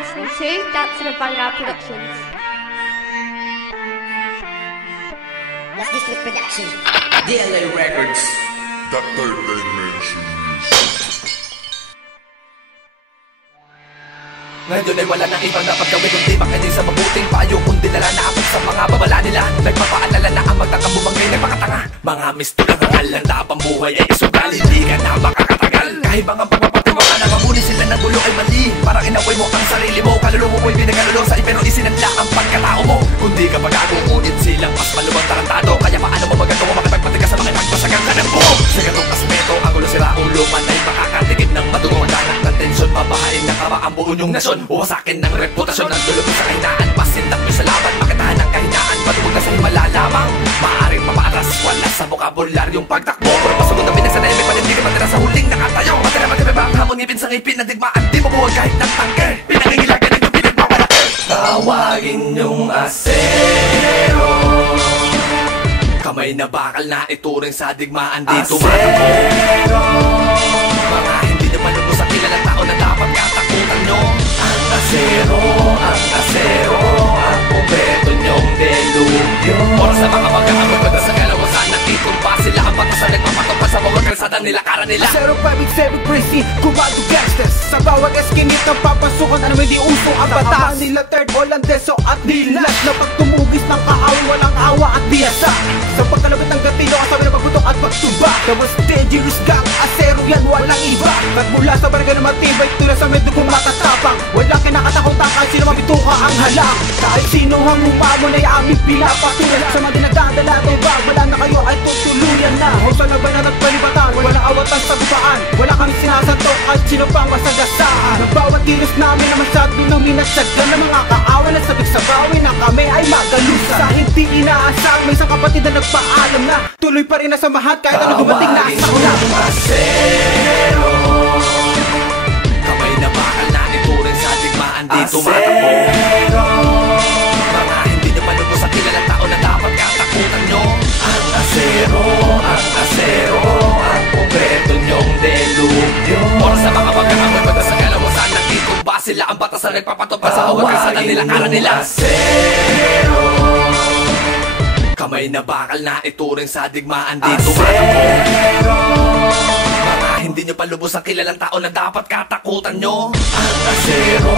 listening to Dancing and Vanguard Productions. That's District Production. DLA Records. That third dimension. Ngayon ay wala nang ibang dapat gawin kundi makinig sa mabuting payo, kundi lala na ako sa mga babala nila. Nagpapaalala na ang magtatamubang ngayon ay pakatanga. Mga misto ng halanda pambuhay ay isugal, hindi ka na makakatagal. Kahit mga pagpapatiwa ka na mamuli sila ng gulo ay mali. Parang inaway mo ang sarili mo, kaluluwa mo mo'y pinagalulo sa pero isinanla ang pagkatao mo. Kundi ka magago, ngunit silang mas maluwang tarantado. Kaya paano mo magagawa makipagpatigas sa mga nagpasagang ka ng buo. Sa gatong aspeto, ang gulo sira ulo man ay makakatigid ng matutuwa. Danak ng tensyon, babahain na kama ang buo nyong nasyon. Uwasakin ng reputasyon ng tulog sa kahinaan. Pasindak nyo sa laban, makitahan ng kahinaan. Matuwag na sa himala lamang, maaaring mapaaras. Wala sa bokabularyong pagtakbo. Pero pasugod ang pinagsanay, may panindig ka matira sa huling nakatayo. Matira magkababa ang hamon, ngipin sa ngipin ng digmaan. Di mabuwag kahit ng tangke, pinangingilagan ng yung pinagmamalaki. Tawagin yung asero, kamay na bakal na ituring sa digmaan. Dito asero, mga hindi naman lubos sa kilalang tao na dapat katakutan nyo. Ang asero, ang pubeto nyong delubyo. Oras sa mga mag-aamoy pagka sa kalawasan ng itumba. Sila ang batasan nagpapatupad sa bawat kalsada nila, kara nila. Asero 587 crazy, kumado gangsters. Sa bawat eskinit ng papasukan, ano hindi uso ang batas. Nila third Holandeso at dilas na pagtumugis ng kaaway, walang awa at biyasa. Sa pagkalabit ng gatilo, kasabi na pagbutok at pagtuba. The most dangerous gang, asero yan, walang iba. At mula sa barangay na matibay, tulad sa medyo kung matatapang. Walang kinakatakutan kahit sino mabituka ang halang. Kahit sino ang humamon ay aming pinapatulan. Sa mga dinadadala at iba, wala na kayo ay tutuluyan na. O sa labay na nagpalibatan, walang awatan sa gubaan. Wala kami sinasantok kahit sino pang masagasaan. Ang bawat kilos namin na masyado nang minatsagan ng mga kaawan at sabik sa bawi na kami ay magalusa. Sa hindi inaasang, may isang kapatid na nagpaalam na tuloy pa rin na samahan kahit ano dumating na sa una. Asero, kamay na bakal na ituring sa digmaan. Dito matakbo, mga hindi nyo malubos sa kilalang tao na dapat katakutan nyo. Ang asero, ang pubeto nyong delubyo. Oras sa mga mag-aamoy pagka sa kalawasan ng itumba. Sila ang batas na nagpapatupad sa bawat kalsada nila, kara nila. Asero, kamay na bakal na ituring sa digmaan. Dito matakbo, mga hindi nyo palubos ang kilalang tao na dapat katakutan nyo. Ang asero,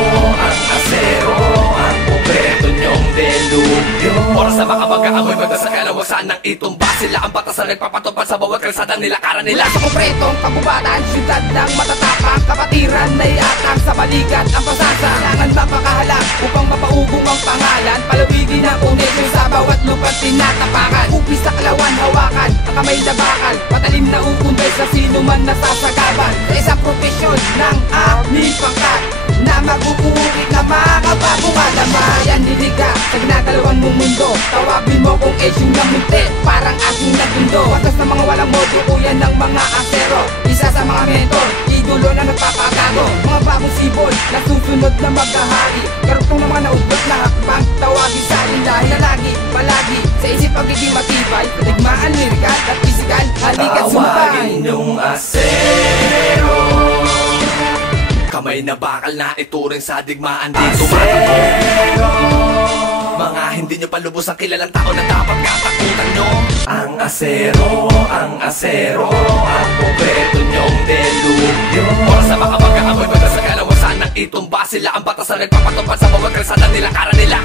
ang pubeto nyong delubyo. Oras sa mga mag-aamoy pagka sa kalawasan ng itumba. Sila ang batas na nagpapatupad sa bawat kalsada nila, kara nila. Sa kompretong kagubatan, syudad ng matatapang. Kapatiran na iatang sa balikat ang pasasa. Kailangan bang makahalang upang mapaugong ang pangalan? Palawigin ang konesyon sa bawat lupa't tinatapakan. Upis sa kalawan, hawakan ang kamay na bakal. Patalim na uumbay sa sino man nasasagaban. Sa isang profesyon ng aming pangkat na magpupurik na mga bagong alaman. Yan niliga sa ginagalawan mong mundo. Tawagin mo kung esyong namunti, parang aking natundo. Watas na mga walang modo, kuya ng mga asero. Isa sa mga mentor, idolo na nagpapagago. Mga bagong sibol na susunod na maghahari. Karutong ng mga naubot na hakbang. Tawagin sa akin dahil na lagi, palagi sa isip pagiging matibay. Patigmaan, lirikal at pisikal, halikat sumpay. Tawagin yung asero, kamay na bakal na ituring sa digmaan. Dito matakbo, mga hindi nyo palubos ang kilalang tao na dapat katakutan nyo. Ang asero, ang pubeto nyong delubyo. Oras sa mga mag-aamoy pagka sa kalawasan ng itumba. Sila ang batas na nagpapatupad sa bawat kalsada nila, kara nila.